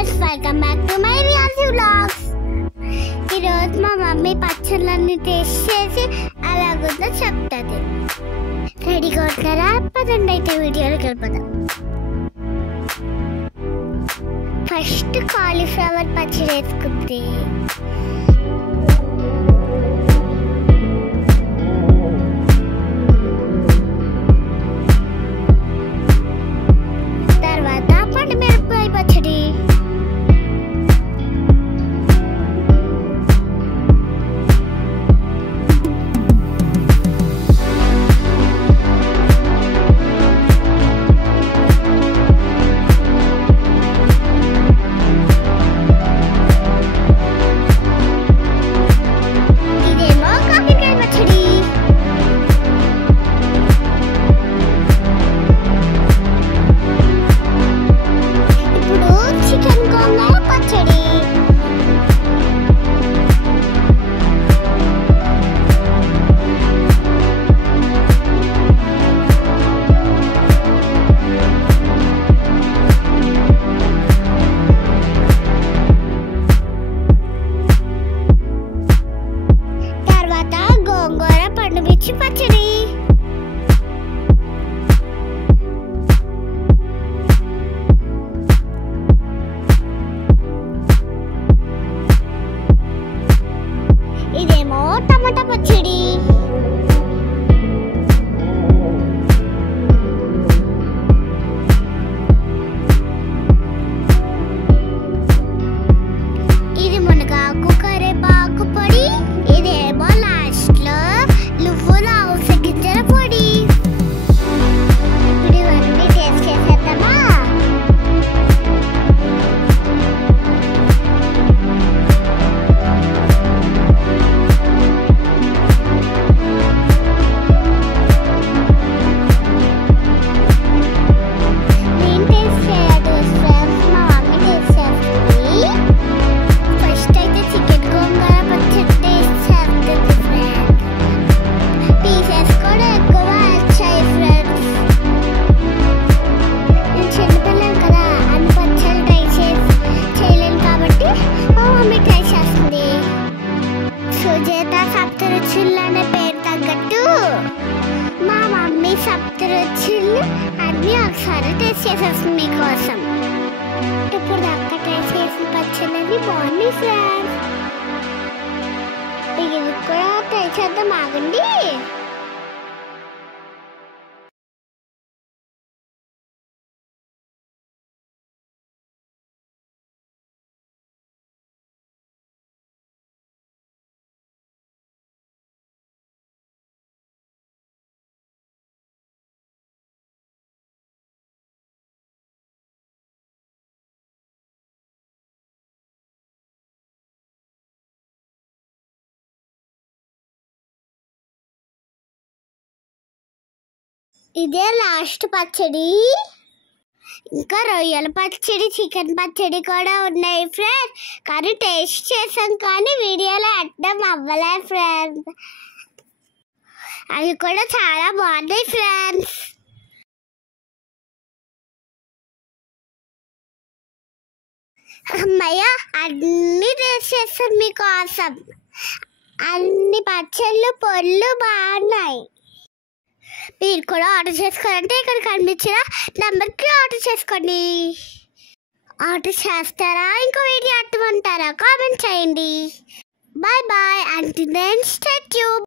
Friends, welcome back to my reality vlogs. ఈరోజు మా mummy పచ్చళ్ళన్నీ taste చేసి అలాగుందో చెప్తుంది. రెడీగా ఉంటారా? పదండి అయితే వీడియోలోకి వెళ్ళిపోదాం. ఫస్ట్ కాలీఫ్లవర్ పచ్చడి వేసుకుంది. తర్వాత పండుమిరపకాయ పచ్చడి, పండుమిర్చి పచ్చడి, ఇదేమో టమాటా పచ్చడి, ఇది మునగాకు కరివేపాకు పొడి, ఇదేమో లాస్ట్ లో నువ్వుల గింజల పొడి. ఇప్పుడు ఇవన్నీ టేస్ట్ చేసేద్దామా? నేను టేస్ట్ చేయదు ఫ్రెండ్స్, మా మమ్మీ టేస్ట్ చేస్తుంది. ఫస్ట్ అయితే చికెన్ గోంగూర పచ్చడి టేస్ట్ చేస్తుంది ఫ్రెండ్స్. పీసెస్ కూడా ఎక్కువ వచ్చాయి ఫ్రెండ్స్. నేను చిన్నపిల్లని కదా, అన్ని పచ్చళ్ళు ట్రై చేయలేను కాబట్టి మా మమ్మీ ట్రై చేస్తుంది. సుజాత సప్తరుచులు అనే పేరు తగ్గట్టు మా మమ్మీ సప్తరుచులు అన్నీ ఒకసారి టేస్ట్ చేసేస్తుంది మీకోసం. ఇప్పుడు దాకా ట్రై చేసిన పచ్చళ్ళని బాగున్నాయి ఫ్రెండ్స్. ఇది కూడా ట్రై చేద్దాం, ఆగండి. ఇదే లాస్ట్ పచ్చడి. ఇంకా రొయ్యల పచ్చడి, చికెన్ పచ్చడి కూడా ఉన్నాయి ఫ్రెండ్స్. కానీ టేస్ట్ చేసాం కానీ వీడియోలో అడ్డం అవ్వలే ఫ్రెండ్స్. అవి కూడా చాలా బాగున్నాయి ఫ్రెండ్స్. అమ్మయ్య, అన్నీ టేస్ట్ చేస్తాం మీకోసం. అన్ని పచ్చళ్ళు పొళ్ళు బాగున్నాయి. మీరు కూడా ఆర్డర్ చేసుకోవాలంటే ఇక్కడ కనిపించిన నెంబర్కి ఆర్డర్ చేసుకోండి. ఆర్డర్ చేస్తారా, ఇంకో వీడియో అట్టమంటారా? కామెంట్ చేయండి. Bye bye. Until then stay tune.